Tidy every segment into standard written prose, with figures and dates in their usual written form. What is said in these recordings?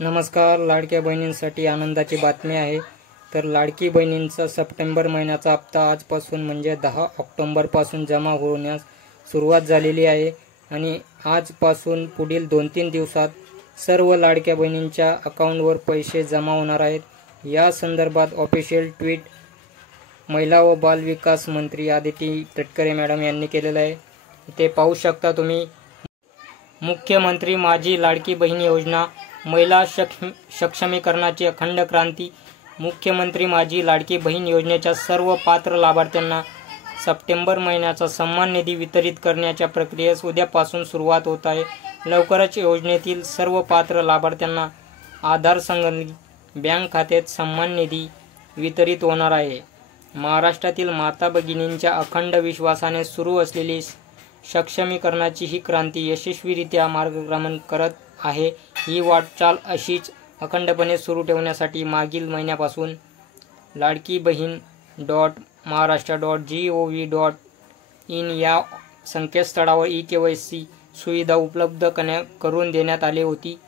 नमस्कार. लाडक्या बहिणींसाठी आनंदाची बातमी आहे. तर लाडकी बहिणींचा सप्टेंबर महिन्याचा हप्ता आजपासून म्हणजे 10 ऑक्टोबरपासून जमा होण्यास सुरुवात झालेली आहे आणि आजपासून पुढील 2-3 दिवसात सर्व लाडक्या बहिणींच्या अकाउंटवर पैसे जमा होणार आहेत. या संदर्भात ऑफिशियल ट्विट महिला व बाल विकास मंत्री आदिती तटकरे मॅडम यांनी केलेलं आहे. ते पाहू शकता तुम्ही. मुख्यमंत्री माझी लाडकी बहीण योजना, महिला सक्षमीकरणाची अखंड क्रांती. मुख्यमंत्री माझी लाडकी बहीण योजनेच्या सर्व पात्र लाभार्थ्यांना सप्टेंबर महिन्याचा सन्मान निधी वितरित करण्याच्या प्रक्रियेस उद्यापासून सुरुवात होत आहे. लवकरच योजनेतील सर्व पात्र लाभार्थ्यांना आधार संबंधित बँक खात्यात सन्मान निधी वितरित होणार आहे. महाराष्ट्रातील माता भगिनींच्या अखंड विश्वासाने सुरू असलेली सक्षमीकरणाची ही क्रांती यशस्वीरित्या मार्गक्रमण करत आहे. ही वाटचाल अशीच अखंडपणे सुरू ठेवण्यासाठी मागील महिन्यापासून ladkibhin.maharashtra.gov.in या संकेतस्थळावर ई-केवायसी सुविधा उपलब्ध करून देण्यात आली होती.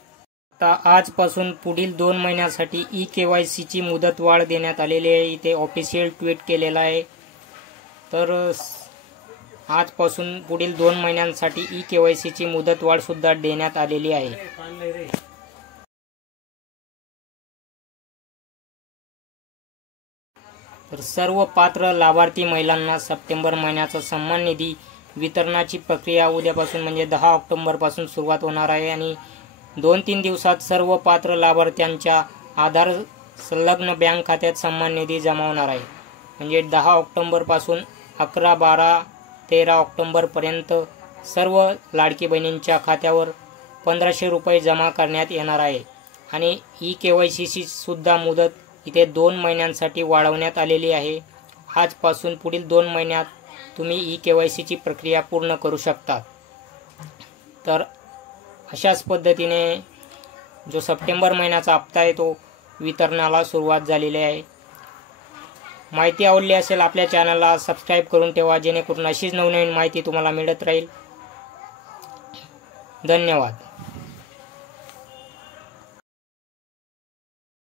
आता आजपासून पुढील 2 महिन्यांसाठी ई-केवायसीची मुदतवाढ देण्यात आलेली आहे. इथे ऑफिशियल ट्विट केलेला आहे. तर आजपासून पुढील 2 महिन्यांसाठी ई-केवायसीची मुदतवाढ सुद्धा देण्यात आलेली आहे. तर सर्व पात्र लाभार्थी महिलांना सप्टेंबर महिन्याचा सन्मान निधी वितरणाची प्रक्रिया उद्यापासून म्हणजे 10 ऑक्टोबरपासून सुरुवात होणार आहे आणि 2-3 दिवसात सर्व पात्र लाभार्थ्यांच्या आधार संलग्न बँक खात्यात सन्मान निधी जमा होणार आहे. म्हणजे 10 ऑक्टोबरपासून 11, 12, 13 ऑक्टोबरपर्यंत सर्व लाडकी बहिणींच्या खात्यावर 1500 रुपये जमा करण्यात येणार आहे. आणि ई-केवायसीची सुद्धा मुदत इथे 2 महिन्यांसाठी वाढवण्यात आलेली आहे. आजपासून पुढील 2 महिन्यात तुम्ही ई-केवायसीची प्रक्रिया पूर्ण करू शकता. तर अशाच पद्धतीने जो सप्टेंबर महिन्याचा हप्ता आहे तो वितरणाला सुरुवात झालेली आहे. माहिती आवडली असेल आपल्या चॅनलला सबस्क्राईब करून ठेवा, जेणेकरून अशीच नवनवीन माहिती तुम्हाला मिळत राहील. धन्यवाद.